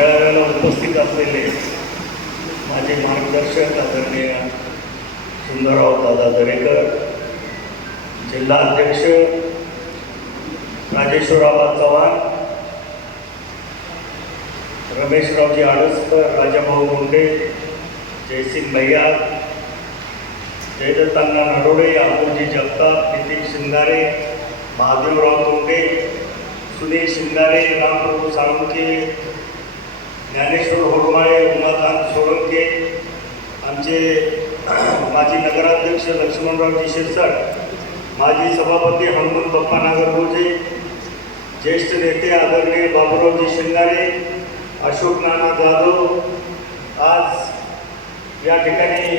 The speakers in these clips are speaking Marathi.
मेळाव्याला उपस्थित असलेले माझे मार्गदर्शक आदरणीय सुंदरराव दादा दरेकर जिल्हाध्यक्ष राजेश्वरराव चव्हाण रमेशरावजी आडसकर राजाभाऊ मुंडे जयसिंग भैया जयदत्तांना नडोडे आबूजी जगताप नितीन शिंगारे महादेवराव तोंडे सुनील शिंगारे रामप्रभू साळुंके ज्ञानेश्वर होरमाळे उमाकांत सोळंके आमचे माजी नगराध्यक्ष लक्ष्मणरावजी शिरसाट माजी सभापती हनुमंत बाप्पा नागरगोजे ज्येष्ठ नेते आदरणीय बाबूरावजी शिंगारे अशोक नाना जाधव आज या ठिकाणी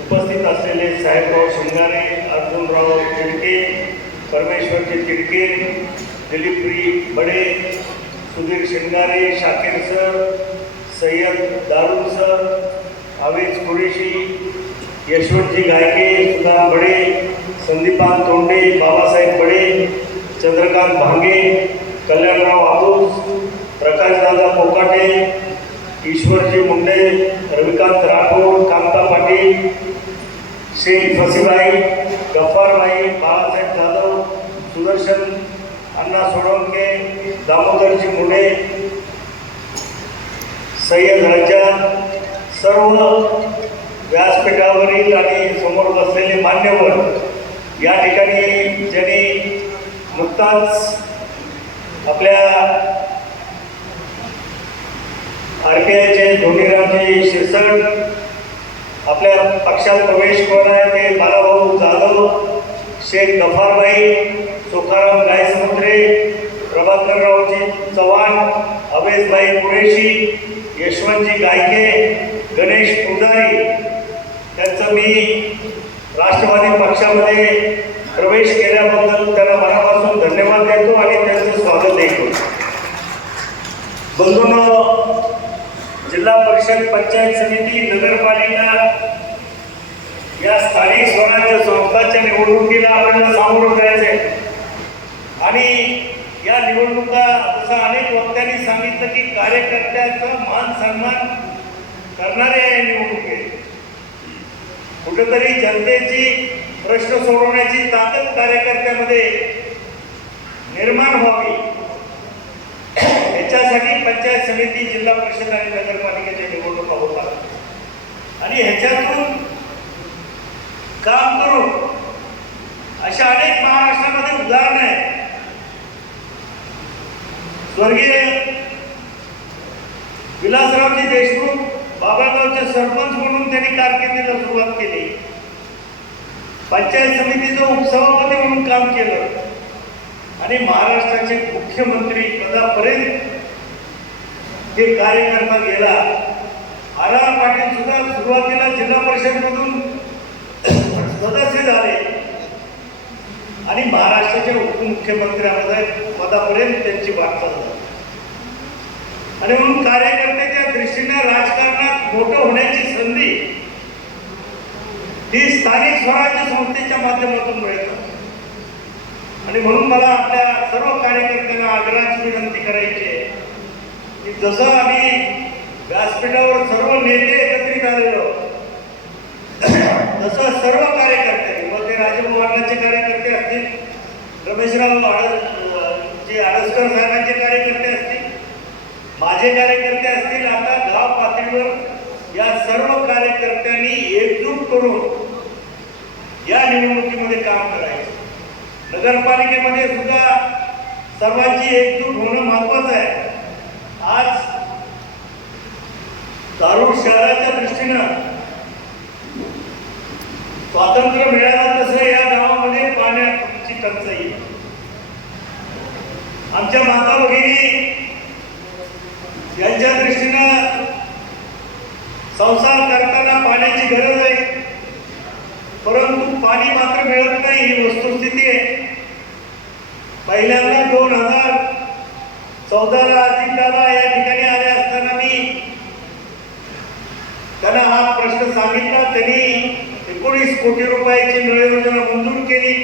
उपस्थित असलेले साहेबराव शिंगारे अर्जुनराव तिडके परमेश्वरजी तिडके दिलीपरी बडे सुधीर शिंगारे शाकीर सर सय्यद दारू सर आवेज कुरेशी यशवंतजी गायके सुधा बडे संदीपान तोंडे बाबासाहेब बडे चंद्रकांत भांगे कल्याणराव आबूस प्रकाशदादा पोकाटे ईश्वरजी मुंडे रविकांत राठोड कांता पाटील शेख फसीबाई गफ्फारबाई बाळासाहेब जाधव सुदर्शन अण्णा सोळंके दामोदरजी मुंडे सय्यद राजा सर्व व्यासपीठावरील आणि समोर बसलेले मान्यवर या ठिकाणी ज्यांनी नुकताच आपल्या आर पी आयचे धोनीरामजी शिरसट आपल्या पक्षात प्रवेश करून आहे ते बालाभाऊ जाधव शेख गफारबाई तुकाराम गायसमुद्रे प्रभाकररावजी चव्हाण अवेशभाई कुरेशी यशवंतजी गायके गणेश पुजारी त्यांचं मी राष्ट्रवादी पक्षामध्ये प्रवेश केल्याबद्दल त्यांना मनापासून धन्यवाद देतो आणि त्यांचं स्वागत देतो. बंधून जिल्हा परिषद पंचायत समिती नगरपालिका या स्थानिक स्वराज्य संस्थांच्या निवडणुकीला आपल्याला सामोरं आहे आणि या निवडणुका जसं अनेक वक्त्यांनी सांगितलं की कार्यकर्त्याचा मान सन्मान करणारे या निवडणुकीत. कुठेतरी जनतेची प्रश्न सोडवण्याची ताकद कार्यकर्त्यामध्ये निर्माण व्हावी. याच्यासाठी पंचायत समिती जिल्हा परिषद आणि नगरपालिकेच्या निवडणुका होतात. आणि ह्याच्या काम करून अशा अनेक महाराष्ट्रामध्ये उदाहरणं आहेत स्वर्गीय विलासरावजी देशमुख बाबागावचे सरपंच म्हणून त्यांनी कारकिर्दीला सुरुवात केली. पंचायत समितीचं उपसभापती म्हणून काम केलं. आणि महाराष्ट्राचे मुख्यमंत्री पदापर्यंत कार्य कार्यकर्ता गेला. आर आर पाटील सुद्धा सुरुवातीला जिल्हा परिषद मधून सदस्य झाले. आणि महाराष्ट्राच्या उपमुख्यमंत्र्यामध्ये पदापर्यंत त्यांची वाटचाल झाली. आणि म्हणून कार्यकर्त्याच्या दृष्टीने राजकारणात मोठं होण्याची संधी ही स्थानिक स्वराज्य संस्थेच्या माध्यमातून मिळत आणि म्हणून मला आपल्या सर्व कार्यकर्त्यांना आग्रहाची विनंती करायची आहे की जसं आम्ही व्यासपीठावर सर्व नेते एकत्रित आलेलो तसं सर्व कार्यकर्ते मग ते राजभवनाचे कार्यकर्ते असतील आडस जे आडसकर साहेबांचे कार्यकर्ते असतील माझे कार्यकर्ते असतील आता गाव पातळीवर या सर्व कार्यकर्त्यांनी एकजूट करून या निवडणुकीमध्ये काम करायचं. नगरपालिकेमध्ये सुद्धा सर्वांची एकजूट होणं महत्वाचं आहे. आज दारूड शहराच्या दृष्टीनं स्वातंत्र्य मिळाल्यानंतर तसं या गावामध्ये पाण्याची टंचाई आमच्या माता भगिनी यांच्या दृष्टीनं संसार करताना पाण्याची गरज आहे. परंतु पाणी मात्र मिळत नाही ही वस्तुस्थिती आहे. पहिल्यांदा दोन हजार चौदाला अजितदादा या ठिकाणी आले असताना मी त्यांना हा प्रश्न सांगितला. त्यांनी एकोणीस कोटी रुपयाची नळ योजना मंजूर केली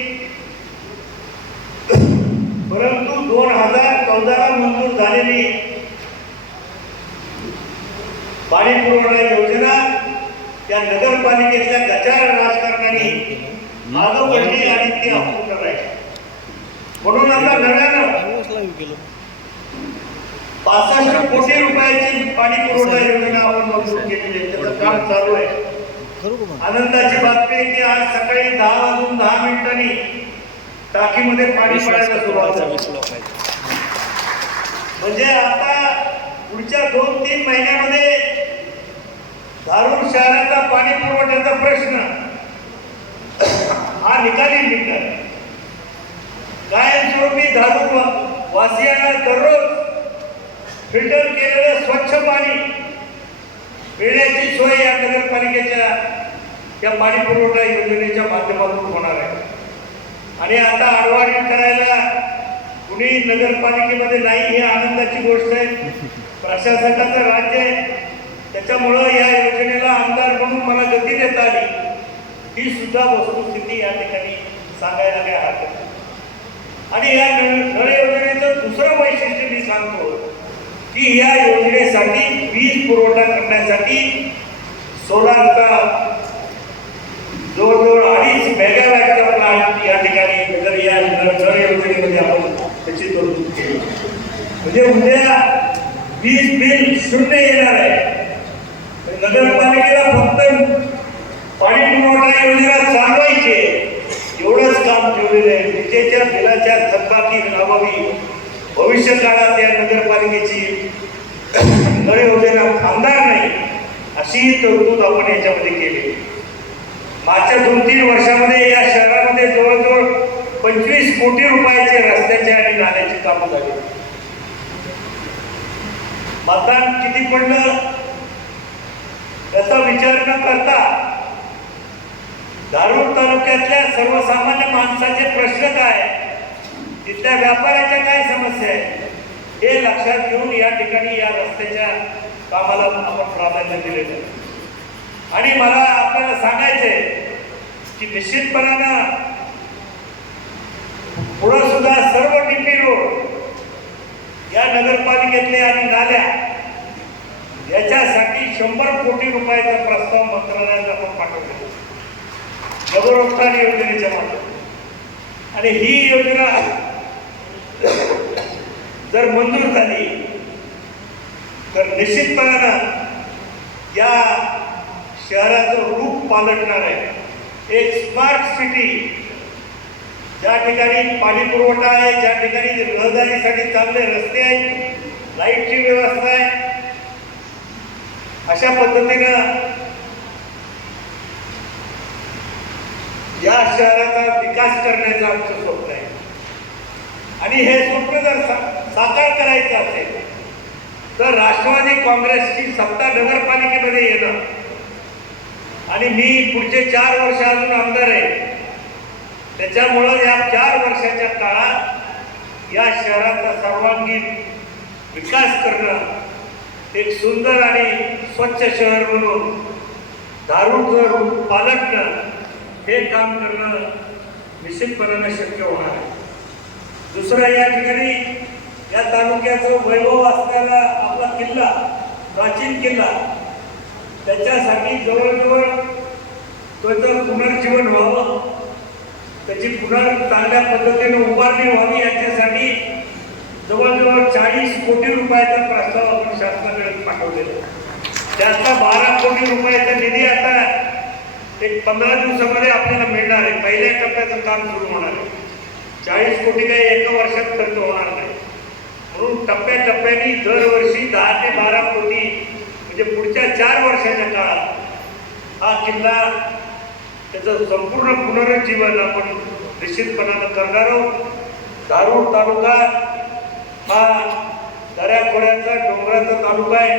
परंतु दोन हजार चौदाला मंजूर झालेली पाणी पुरवठा योजना त्या नगरपालिकेतल्या गचार राजकारणाने मागं पडली आणि ती अपूर्ण राहिली म्हणून आता नव्यानं पासष्ट कोटी रुपयाची पाणी पुरवठा योजना आपण मंजूर केलेली आहे. त्याचं काम चालू आहे. आनंदाची बातमी की आज सकाळी दहा वाजून दहा मिनिटांनी टाकीमध्ये पाणी पडायला सुरुवात झाली. म्हणजे आता पुढच्या दोन तीन महिन्यामध्ये धारूर शहराचा पाणी पुरवठ्याचा प्रश्न हा निकाली निघणार. कायमस्वरूपी धारूर वासियांना दररोज फिल्टर केलेलं स्वच्छ पाणी पिण्याची सोय या नगरपालिकेच्या या पाणी पुरवठा योजनेच्या माध्यमातून होणार आहे. आणि आता आडवाणी करायला कुणी नगरपालिकेमध्ये नाही ही आनंदाची गोष्ट आहे. प्रशासकाचं राज्य आहे. त्याच्यामुळं या योजनेला आमदार म्हणून मला गती देता आली. ही सुद्धा वस्तुस्थिती या ठिकाणी सांगायला काय हरकत नाही. आणि या नळ योजनेचं दुसरं वैशिष्ट्य मी सांगतो की या योजनेसाठी वीज पुरवठा करण्यासाठी सोलारचा जवळजवळ अडीच मेगावॅटचा प्लांट या ठिकाणी जर या नळ योजनेमध्ये आपण त्याची तरतूद केली. म्हणजे उद्या वीज बिल शून्य येणार आहे. नगरपालिकेला फक्त पाणी पुरवठा योजना चालवायचे. एवढंच काम ठेवलेलं आहे. विजेच्या बिलाच्या थकबाकी लावावी. भविष्य काळात या नगरपालिकेची नळ योजना थांबणार नाही अशी तरतूद आपण याच्यामध्ये केली. मागच्या दोन तीन वर्षामध्ये या पंचवीस कोटी रुपयाचे रस्त्याचे आणि नाल्याची कामं झाली. मतदान किती पडलं? याचा विचार न करता धारूर तालुक्यातल्या सर्वसामान्य माणसाचे प्रश्न काय? तिथल्या व्यापाऱ्याच्या काय समस्या आहे हे लक्षात घेऊन या ठिकाणी या रस्त्याच्या कामाला आपण प्राधान्य दिलेलं आणि मला आपल्याला सांगायचंय की निश्चितपणानं पुढं सुद्धा सर्व टिपी रोड या नगरपालिकेतले आणि नाल्या याच्यासाठी शंभर कोटी रुपयाचा प्रस्ताव मंत्रालयात आपण पाठवलेला नगरोत्थान योजनेच्या माध्यमातून. आणि ही योजना जर मंजूर झाली तर निश्चितपणानं या शहराचं रूप पालटणार आहे. एक स्मार्ट सिटी ज्या ठिकाणी पाणी पुरवठा आहे ज्या ठिकाणी रहदारीसाठी चांगले रस्ते आहेत लाईटची व्यवस्था आहे अशा पद्धतीनं या शहराचा विकास करण्याचं आमचं स्वप्न आहे. आणि हे स्वप्न जर सा- साकार करायचं असेल तर राष्ट्रवादी काँग्रेसची सत्ता नगरपालिकेमध्ये येणं. आणि मी पुढचे चार वर्ष अजून आमदार आहे. त्याच्यामुळं या चार वर्षाच्या काळात या शहराचा सर्वांगीण विकास करणं एक सुंदर आणि स्वच्छ शहर म्हणून दारूचं रूप पालटणं हे काम करणं निश्चितपणानं शक्य होणार आहे. दुसरं या ठिकाणी या तालुक्याचं वैभव असलेला आपला किल्ला प्राचीन किल्ला त्याच्यासाठी जवळजवळ त्याचं पुनर्जीवन व्हावं. त्याची पुन्हा चांगल्या पद्धतीने उभारणी व्हावी याच्यासाठी जवळजवळ चाळीस कोटी रुपयाचा प्रस्ताव आपण शासनाकडे पाठवलेला त्यातला बारा कोटी रुपयाचा निधी आता एक पंधरा दिवसामध्ये आपल्याला मिळणार आहे. पहिल्या टप्प्याचं काम सुरू होणार आहे. चाळीस कोटी काही एका वर्षात खर्च होणार नाही. म्हणून टप्प्याटप्प्याने दरवर्षी दहा ते बारा कोटी म्हणजे पुढच्या चार वर्षाच्या काळात हा किल्ला त्याचं संपूर्ण पुनरुज्जीवन आपण निश्चितपणानं करणार आहोत. दारूर तालुका हा दऱ्याखोऱ्याचा डोंगराचा तालुका आहे.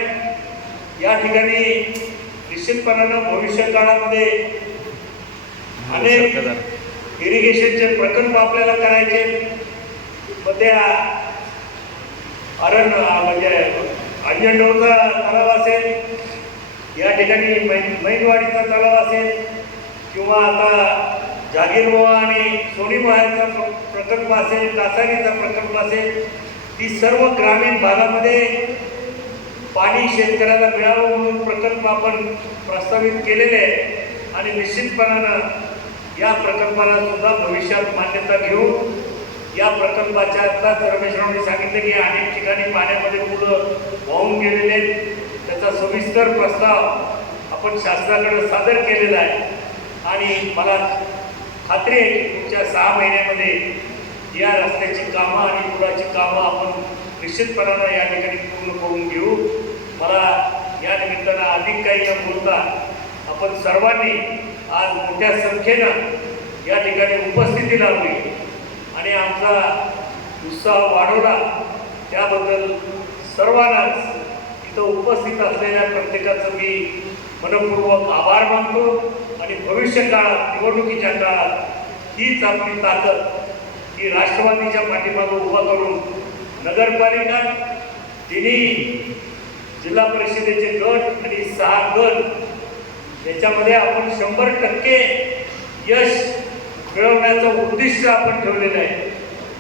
या ठिकाणी निश्चितपणानं भविष्य काळामध्ये अनेक इरिगेशनचे प्रकल्प आपल्याला करायचे मग त्या अरण म्हणजे अंजनडोरचा तलाव असेल या ठिकाणी मै मैनवाडीचा तलाव असेल किंवा आता जागीरमोहा आणि सोनी प्र- प्रकल्प असेल कासारीचा प्रकल्प असेल ती सर्व ग्रामीण भागामध्ये पाणी शेतकऱ्याला मिळावं म्हणून प्रकल्प आपण प्रस्तावित केलेले आहे आणि निश्चितपणानं या प्रकल्पाला सुद्धा भविष्यात मान्यता घेऊन या प्रकल्पाच्या आत्ताच रमेशरावांनी सांगितलं की अनेक ठिकाणी पाण्यामध्ये मुलं वाहून गेलेले आहेत. त्याचा सविस्तर प्रस्ताव आपण शासनाकडे सादर केलेला आहे. आणि मला खात्री आहे की पुढच्या सहा महिन्यामध्ये या रस्त्याची कामं आणि पुलाची कामं आपण निश्चितपणानं या ठिकाणी पूर्ण करून घेऊ. मला या निमित्तानं अधिक काही न बोलता आपण सर्वांनी आज मोठ्या संख्येनं या ठिकाणी उपस्थिती लावली आणि आमचा उत्साह वाढवला. त्याबद्दल सर्वांनाच इथं उपस्थित असलेल्या प्रत्येकाचं मी मनपूर्वक आभार मानतो. आणि भविष्य काळात निवडणुकीच्या काळात हीच आपली ताकद ही राष्ट्रवादीच्या पाठीमागं उभा करून नगरपालिका तिन्ही जिल्हा परिषदेचे गट आणि सहा गट याच्यामध्ये आपण शंभर टक्के यश मिळवण्याचं उद्दिष्ट आपण ठेवलेलं आहे.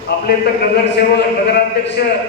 आपले तर नगरसेवक नगराध्यक्ष